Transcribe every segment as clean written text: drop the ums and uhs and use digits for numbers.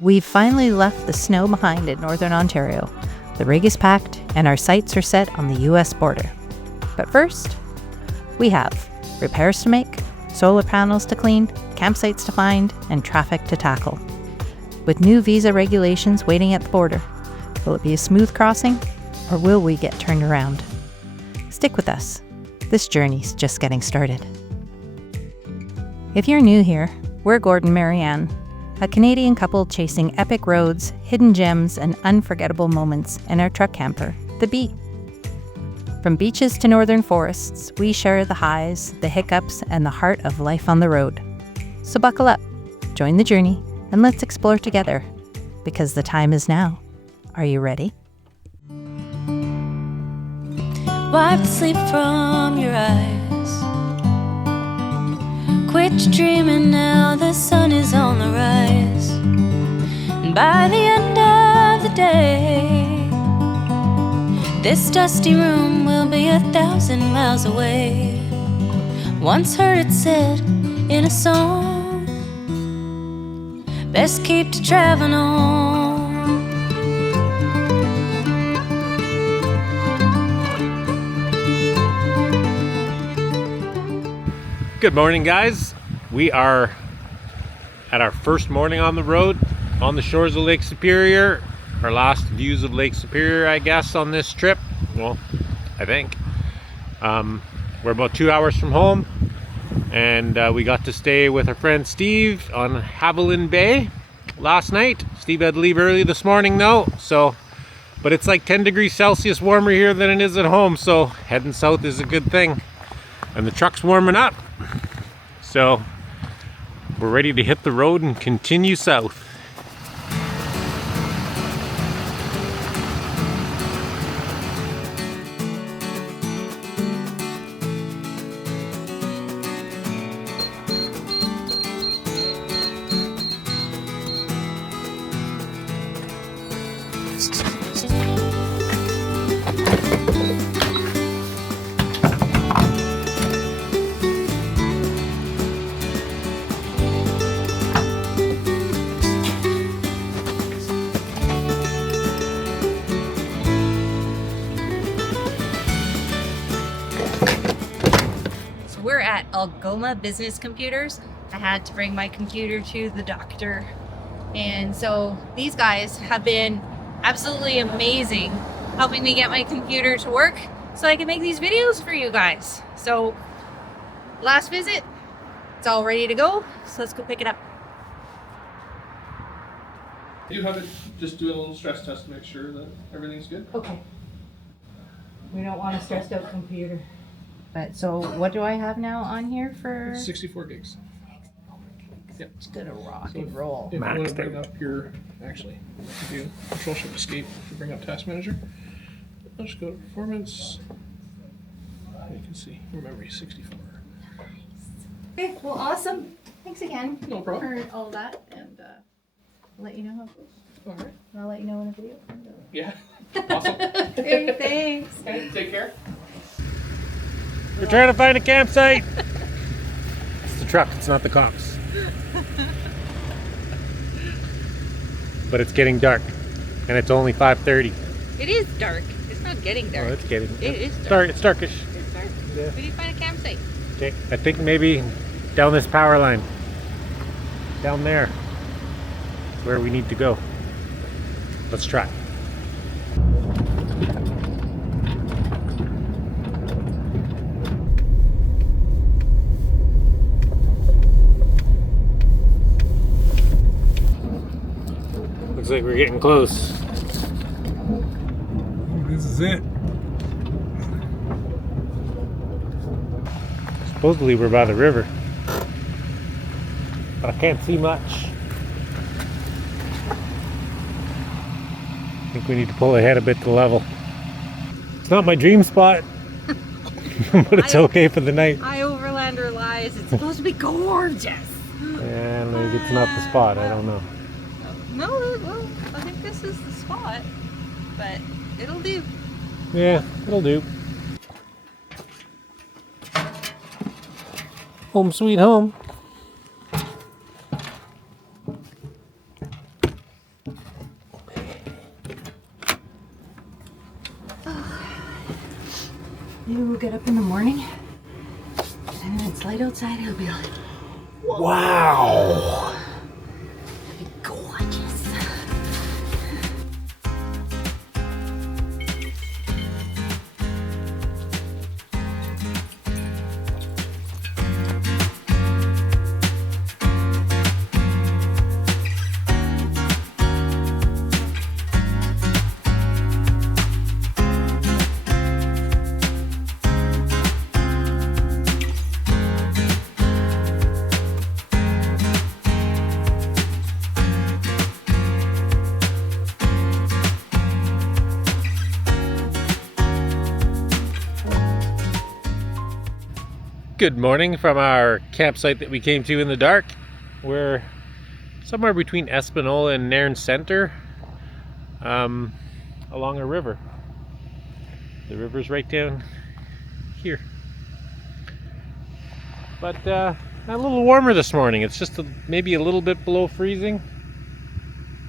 We've finally left the snow behind in northern Ontario. The rig is packed and our sights are set on the US border. But first, we have repairs to make, solar panels to clean, campsites to find, and traffic to tackle. With new visa regulations waiting at the border, will it be a smooth crossing, or will we get turned around? Stick with us. This journey's just getting started. If you're new here, we're Gordon and Marianne, a Canadian couple chasing epic roads, hidden gems, and unforgettable moments in our truck camper, the Bee. From beaches to northern forests, we share the highs, the hiccups, and the heart of life on the road. So buckle up, join the journey, and let's explore together, because the time is now. Are you ready? Wipe the sleep from your eyes. Quit your dreaming now, the sun is on the rise. And by the end of the day, this dusty room will be 1,000 miles away. Once heard it said in a song, best keep to traveling on. Good morning, guys. We are at our first morning on the road on the shores of Lake Superior. Our last views of Lake Superior, I guess, on this trip. Well, I think. We're about 2 hours from home, and we got to stay with our friend Steve on Haviland Bay last night. Steve had to leave early this morning though, but it's like 10 degrees Celsius warmer here than it is at home, so heading south is a good thing. And the truck's warming up, so we're ready to hit the road and continue south. We're at Algoma Business Computers. I had to bring my computer to the doctor. And so these guys have been absolutely amazing helping me get my computer to work so I can make these videos for you guys. So last visit, it's all ready to go. So let's go pick it up. You have it, just do a little stress test to make sure that everything's good. Okay. We don't want a stressed out computer. But so what do I have now on here for? 64 gigs. Yep. It's gonna rock and roll. If you want to bring up your, actually, if you control shift escape to bring up task manager, I'll just go to performance. You can see your memory 64. Okay, well, awesome. Thanks again. No problem. For all that, and I'll let you know how it goes. All right. And I'll let you know when the video comes out. Yeah. Awesome. Okay, thanks. Okay, take care. We're trying to find a campsite. It's the truck, it's not the cops. But it's getting dark, and it's only 5:30. It is dark. It's not getting dark. Oh, it's getting. It is dark. It's darkish. It's dark. Yeah. Where do you find a campsite? Okay, I think maybe down this power line. Down there. Is where we need to go. Let's try. Looks like we're getting close. This is it. Supposedly we're by the river, but I can't see much. I think we need to pull ahead a bit to level. It's not my dream spot, but it's okay for the night. High Overlander lies. It's supposed to be gorgeous. And maybe it's not the spot. I don't know. No, well, I think this is the spot, but it'll do. Yeah, it'll do. Home sweet home. You get up in the morning, and it's light outside, it'll be like, Wow! it'll be gorgeous. Good morning from our campsite that we came to in the dark. We're somewhere between Espanola and Nairn Center, along a river. The river's right down here. But a little warmer this morning. It's just maybe a little bit below freezing.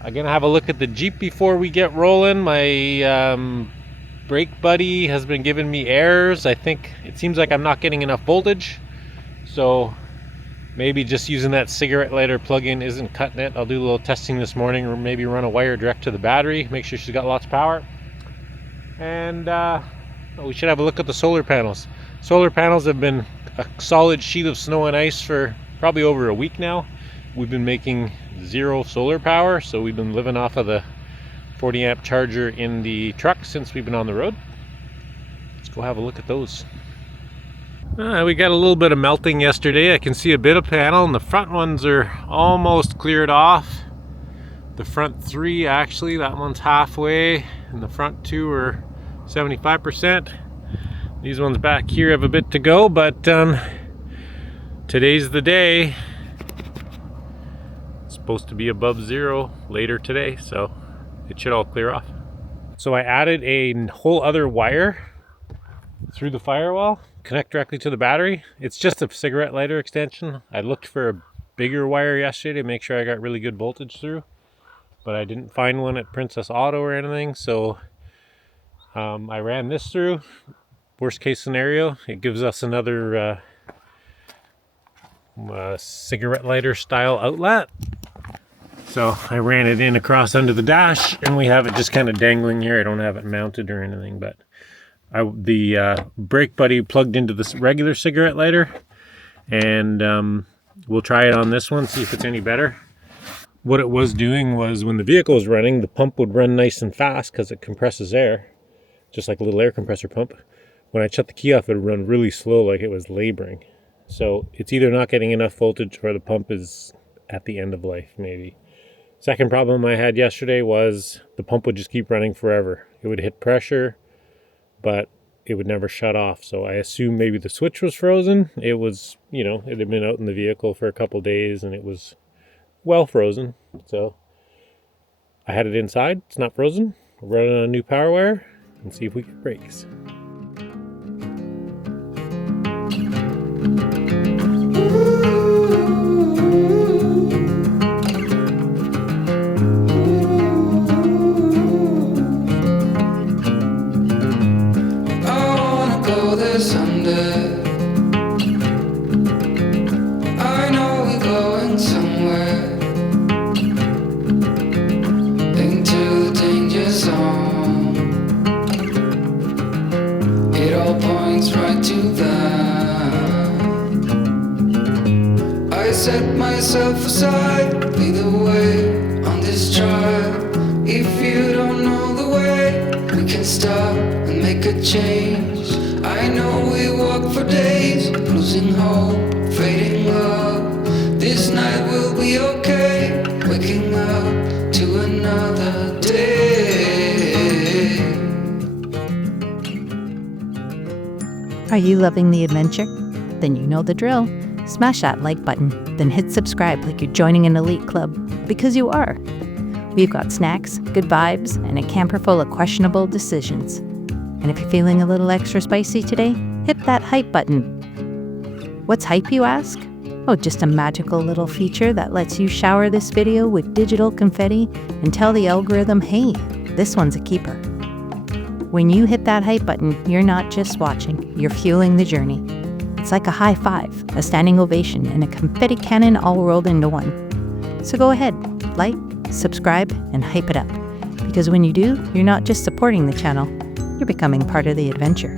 I'm gonna have a look at the Jeep before we get rolling. My brake buddy has been giving me errors. I think it seems like I'm not getting enough voltage, so maybe just using that cigarette lighter plug-in isn't cutting it. I'll do a little testing this morning, or maybe run a wire direct to the battery, make sure she's got lots of power. And we should have a look at the solar panels. Solar panels have been a solid sheet of snow and ice for probably over a week now. We've been making zero solar power, so we've been living off of the 40 amp charger in the truck since we've been on the road. Let's go have a look at those. We got a little bit of melting yesterday. I can see a bit of panel, and the front ones are almost cleared off. The front three, actually, that one's halfway, and the front two are 75%. These ones back here have a bit to go, but today's the day. It's supposed to be above zero later today, so it should all clear off. So I added a whole other wire through the firewall, connect directly to the battery. It's just a cigarette lighter extension. I looked for a bigger wire yesterday to make sure I got really good voltage through, but I didn't find one at Princess Auto or anything, so I ran this through. Worst case scenario, it gives us another cigarette lighter style outlet. So I ran it in across under the dash, and we have it just kind of dangling here. I don't have it mounted or anything, but the brake buddy plugged into this regular cigarette lighter, and we'll try it on this one, see if it's any better. What it was doing was, when the vehicle was running, the pump would run nice and fast because it compresses air, just like a little air compressor pump. When I shut the key off, it would run really slow, like it was laboring. So it's either not getting enough voltage, or the pump is at the end of life, maybe. Second problem I had yesterday was the pump would just keep running forever. It would hit pressure, but it would never shut off. So I assumed maybe the switch was frozen. It was, it had been out in the vehicle for a couple days, and it was well frozen. So I had it inside. It's not frozen. We'll run it on a new power wire and see if we get brakes. Set myself aside, lead the way on this drive. If you don't know the way, we can stop and make a change. I know we walk for days, losing hope, fading love. This night will be okay, waking up to another day. Are you loving the adventure? Then you know the drill. Smash that like button, then hit subscribe like you're joining an elite club, because you are. We've got snacks, good vibes, and a camper full of questionable decisions. And if you're feeling a little extra spicy today, hit that hype button. What's hype, you ask? Oh, just a magical little feature that lets you shower this video with digital confetti and tell the algorithm, hey, this one's a keeper. When you hit that hype button, you're not just watching, you're fueling the journey. It's like a high five, a standing ovation, and a confetti cannon all rolled into one. So go ahead, like, subscribe, and hype it up. Because when you do, you're not just supporting the channel, you're becoming part of the adventure.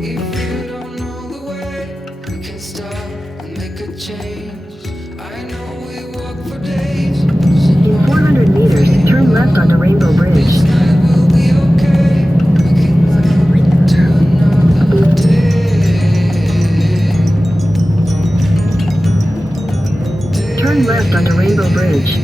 If you don't know the way, we can stop and make a change. I know we walk for days. In 400 meters, turn left onto Rainbow Bridge. Tonight will be okay. We can run to another day. Turn left onto Rainbow Bridge.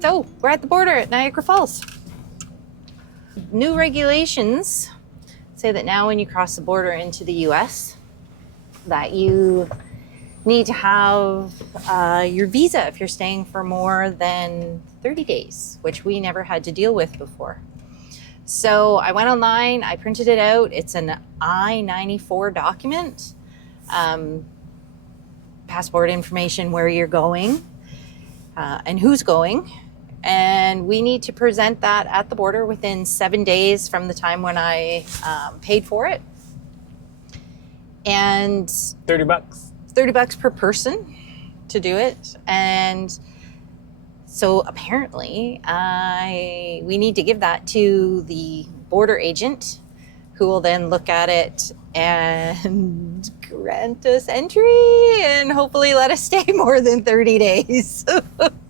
So, we're at the border at Niagara Falls. New regulations say that now when you cross the border into the US, that you need to have your visa if you're staying for more than 30 days, which we never had to deal with before. So I went online, I printed it out. It's an I-94 document, passport information, where you're going, and who's going. And we need to present that at the border within 7 days from the time when I paid for it. And $30. $30 per person to do it. And so apparently we need to give that to the border agent, who will then look at it and grant us entry and hopefully let us stay more than 30 days.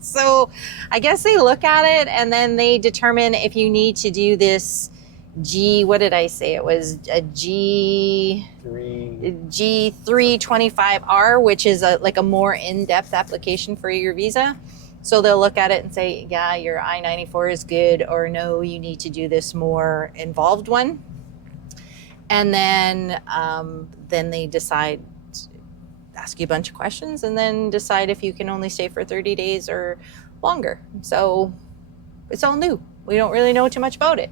So I guess they look at it and then they determine if you need to do this what did I say? It was a G325R, which is like a more in-depth application for your visa. So they'll look at it and say, yeah, your I-94 is good, or no, you need to do this more involved one. And then they decide, ask you a bunch of questions, and then decide if you can only stay for 30 days or longer. So it's all new. We don't really know too much about it.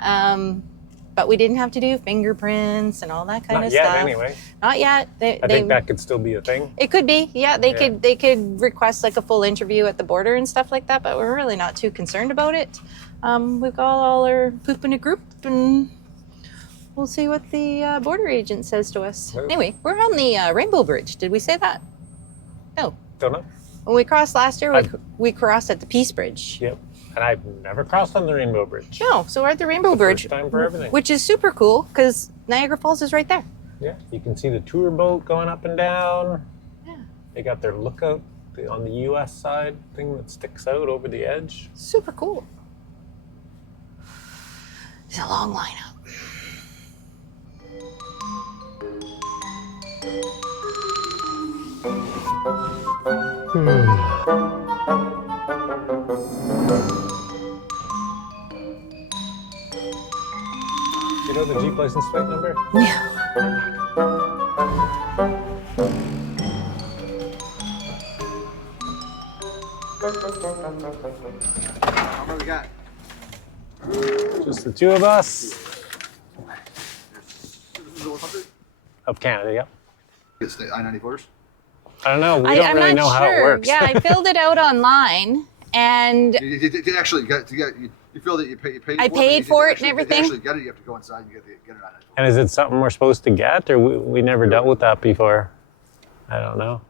But we didn't have to do fingerprints and all that kind of stuff. Not yet, anyway. Not yet. I think that could still be a thing. It could be. Yeah, they could request like a full interview at the border and stuff like that, but we're really not too concerned about it. We've got all our poop in a group, and we'll see what the border agent says to us. Right. Anyway, we're on the Rainbow Bridge. Did we say that? No. Don't know. When we crossed last year, we crossed at the Peace Bridge. Yep. And I've never crossed on the Rainbow Bridge. No, so we're at the Rainbow Bridge. First time for everything. Which is super cool because Niagara Falls is right there. Yeah, you can see the tour boat going up and down. Yeah. They got their lookout on the US side thing that sticks out over the edge. Super cool. It's a long lineup. You know the Jeep license plate number? Yeah. How many we got? Just the two of us. This is the 100? Of Canada, yep. It's the I-94s? I don't know. We don't really know how it works. Yeah, I filled it out online, and You actually you feel that you paid for it. I paid for it and everything. To actually get it, you have to go inside and get it on it. And is it something we're supposed to get, or we never dealt with that before? I don't know.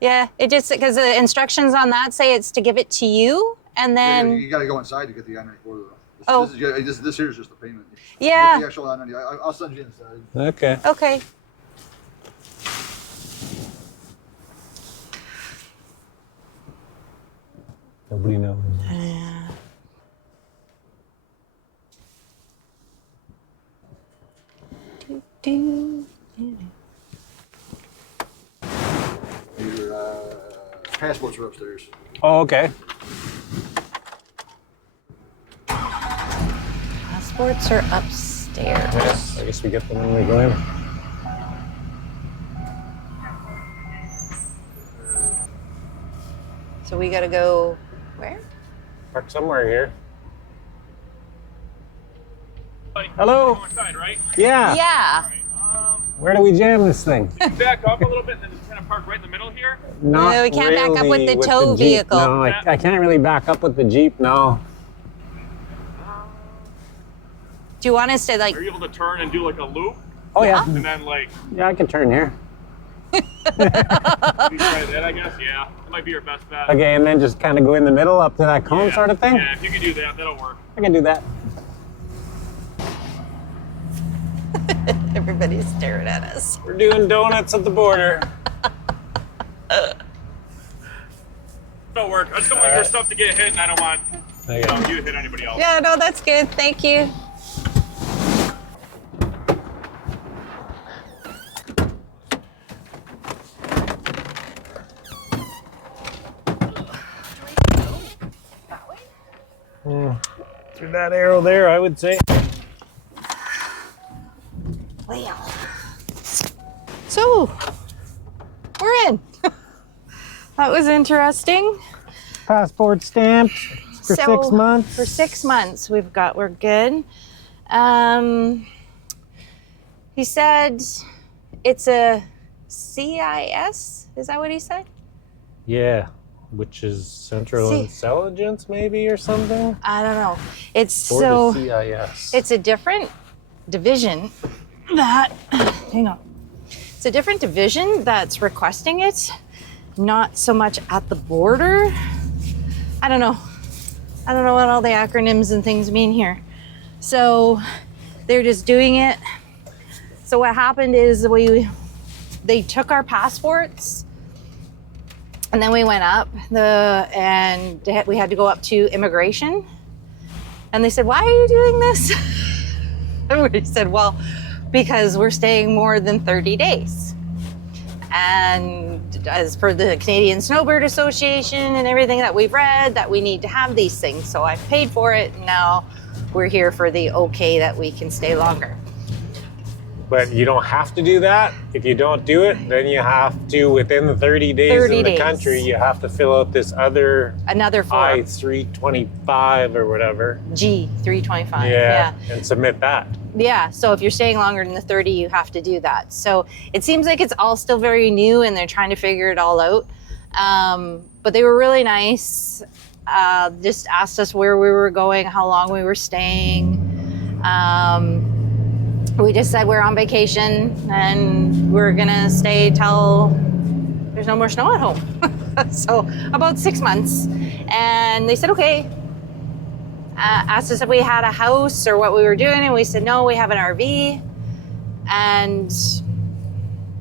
yeah, it just because the instructions on that say it's to give it to you, and then You got to go inside to get the I-94 though. Oh. This here is just the payment. Yeah. Get the actual I-94. I'll send you inside. Okay. okay. Nobody knows. Do. Your passports are upstairs. Oh, okay. Passports are upstairs. Yes, I guess we get them when we go in. So we gotta go where? Park somewhere here. Hello. Inside, right? Yeah. Yeah. Where do we jam this thing? Back up a little bit and then just kind of park right in the middle here. Not No, we can't back up with really the tow Jeep. vehicle. No, I can't really back up with the Jeep. No. Do you want us to like? Are you able to turn and do like a loop Oh yeah. and then like Yeah, I can turn here. you try that? I guess. Yeah, that might be your best bet. Okay, and then just kind of go in the middle up to that cone Yeah. sort of thing. Yeah, if you can do that, that'll work. I can do that. Everybody's staring at us. We're doing donuts at the border. That'll work. I just don't want your stuff to get hit, and I don't want Okay. you to hit anybody else. Yeah, no, that's good. Thank you. Through that arrow there, I would say. Well. So, we're in. That was interesting. Passport stamped for So, 6 months. For 6 months, we're good. He said it's a CIS. Is that what he said? Yeah, which is Central See- Intelligence maybe or something? I don't know. It's Or so. the CIS. It's a different division that. Hang on. It's a different division that's requesting it, not so much at the border. I don't know. I don't know what all the acronyms and things mean here. So they're just doing it. So what happened is they took our passports and then we went up and we had to go up to immigration. And they said, "Why are you doing this?" And we said, "Well, because we're staying more than 30 days. And as per the Canadian Snowbird Association and everything that we've read, that we need to have these things. So I've paid for it. And now we're here for the okay that we can stay longer." But you don't have to do that. If you don't do it, then you have to, within the 30 days 30 in the days. country, you have to fill out this other Another form, I-325 or whatever. G325. Yeah, and submit that. Yeah, so if you're staying longer than the 30, you have to do that. So it seems like it's all still very new and they're trying to figure it all out. But they were really nice. Just asked us where we were going, how long we were staying. We just said we're on vacation and we're gonna stay till there's no more snow at home. So about 6 months. And they said, okay. Asked us if we had a house or what we were doing, and we said no, we have an RV. And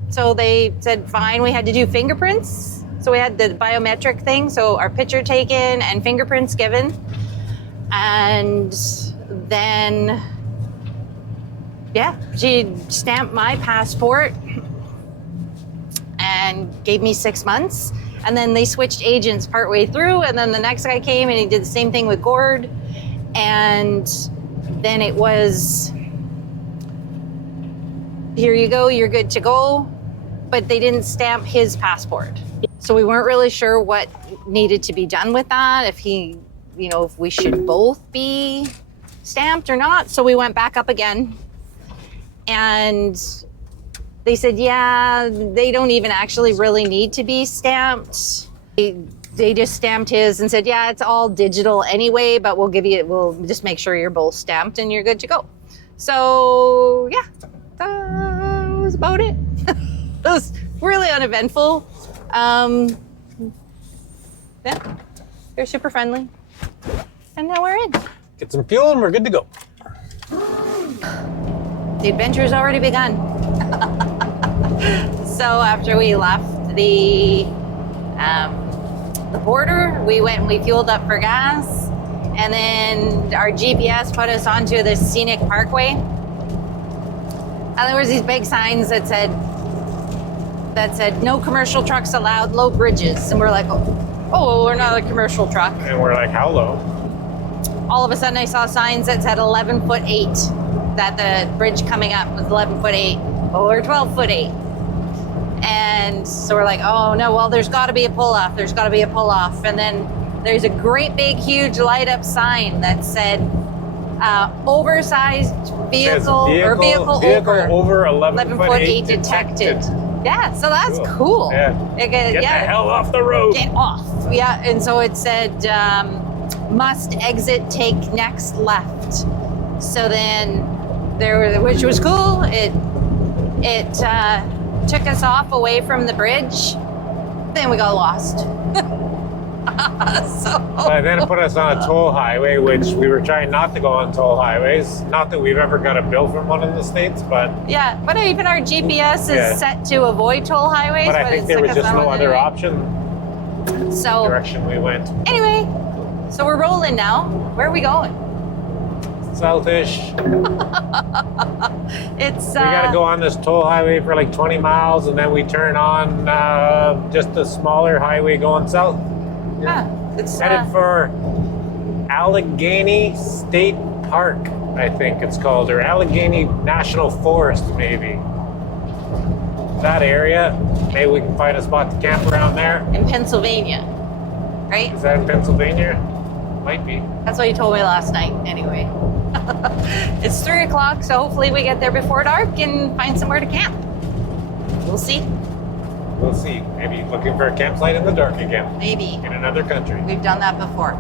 so they said fine. We had to do fingerprints, so we had the biometric thing, so our picture taken and fingerprints given. And then she stamped my passport and gave me 6 months. And then they switched agents partway through, and then the next guy came and he did the same thing with Gord. And then it was, here you go, you're good to go. But they didn't stamp his passport. So we weren't really sure what needed to be done with that, if if we should both be stamped or not. So we went back up again. And they said, yeah, they don't even actually really need to be stamped. They just stamped his and said, yeah, it's all digital anyway, but we'll just make sure you're both stamped and you're good to go. So yeah, that was about it. It was really uneventful. Yeah, they're super friendly. And now we're in. Get some fuel and we're good to go. The adventure's already begun. So after we left the border, we went and we fueled up for gas, and then our GPS put us onto the scenic parkway. And there was these big signs that said no commercial trucks allowed, low bridges. And we're like, oh, we're not a commercial truck. And we're like, how low? All of a sudden I saw signs that said 11'8", that the bridge coming up was 11'8", or 12'8". And So we're like, oh no, well, there's got to be a pull-off. There's got to be a pull-off. And then there's a great big, huge light-up sign that said oversized vehicle or vehicle over 11 foot 8 detected. Yeah, so that's cool. Yeah. Get the hell off the road. Get off. Yeah, and so it said must exit, take next left. So then which was cool. It took us off away from the bridge. Then we got lost. But then it put us on a toll highway, which we were trying not to go on toll highways. Not that we've ever got a bill from one of the states, but yeah. But even our GPS is set to avoid toll highways. But I think there was just no other option. So direction we went. Anyway, so we're rolling now. Where are we going? Southish. It's we got to go on this toll highway for like 20 miles, and then we turn on just a smaller highway going south. Yeah, it's headed for Allegheny State Park, I think it's called, or Allegheny National Forest, maybe. That area. Maybe we can find a spot to camp around there. In Pennsylvania, right? Is that in Pennsylvania? Might be. That's what you told me last night, anyway. It's 3 o'clock, so hopefully we get there before dark and find somewhere to camp. We'll see. We'll see. Maybe looking for a campsite in the dark again. Maybe. In another country. We've done that before.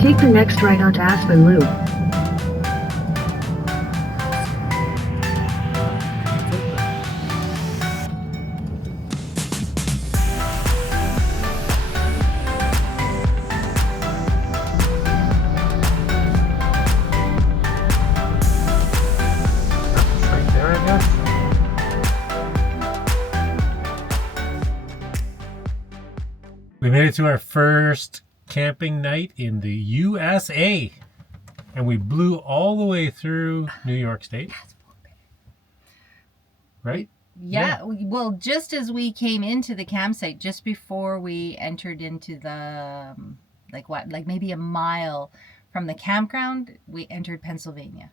Take the next right onto Aspen Loop. Right there, I guess. We made it to our first camping night in the USA, and we blew all the way through New York State, right? Yeah, well, just as we came into the campsite, just before we entered into the like maybe a mile from the campground, we entered Pennsylvania.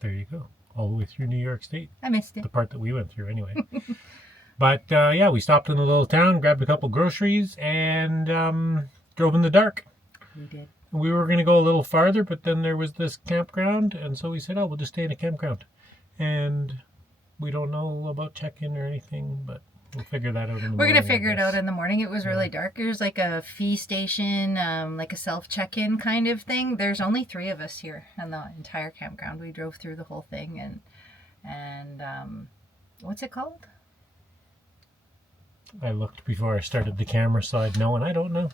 There you go, all the way through New York State. I missed it. The part that we went through anyway. But yeah, we stopped in a little town, grabbed a couple groceries, and drove in the dark. We did. We were going to go a little farther, but then there was this campground, and so we said, oh, we'll just stay in a campground. And we don't know about check-in or anything, but we'll figure that out in the morning. We're going to figure it out in the morning. It was really dark. It was like a fee station, like a self-check-in kind of thing. There's only 3 of us here on the entire campground. We drove through the whole thing, and what's it called? I looked before I started the camera, so I'd know, and I don't know.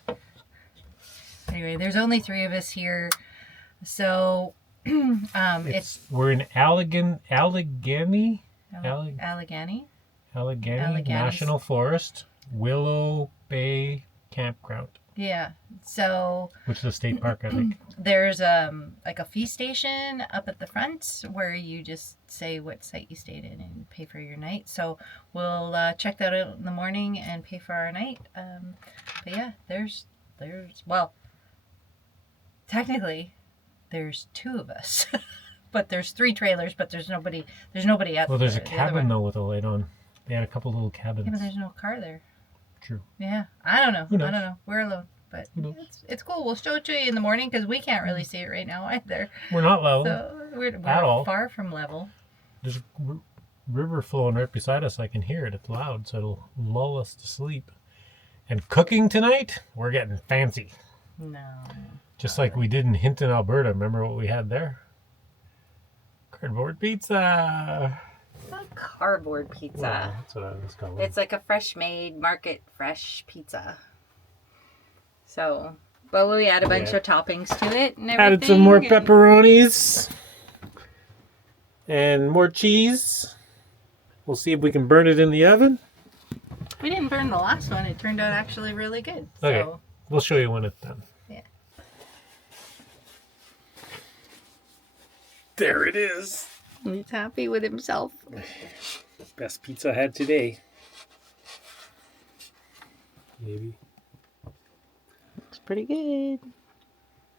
Anyway, there's only 3 of us here, so we're in Allegheny National Forest, Willow Bay Campground. Yeah, so which is a state park, I think. There's like a fee station up at the front where you just say what site you stayed in and pay for your night. So we'll check that out in the morning and pay for our night. But yeah, there's well, technically there's 2 of us, but there's 3 trailers, but there's nobody at. Well, there's a cabin though with a light on. They had a couple little cabins. Yeah, but there's no car there. True. Yeah, I don't know. Who knows? I don't know. We're alone, but it's cool. We'll show it to you in the morning because we can't really see it right now either. We're not level. So we're at all. Far from level. There's a river flowing right beside us. I can hear it. It's loud, so it'll lull us to sleep. And cooking tonight, we're getting fancy. No. Just like we did in Hinton, Alberta. Remember what we had there? Cardboard pizza. Not cardboard pizza. Well, that's what I was calling it. It's like a fresh made market fresh pizza. So, but we add a bunch of toppings to it and everything. Added some more pepperonis and more cheese. We'll see if we can burn it in the oven. We didn't burn the last one. It turned out actually really good. Okay. So. We'll show you when it's done. Yeah. There it is. He's happy with himself. Best pizza I had today. Maybe. Looks pretty good.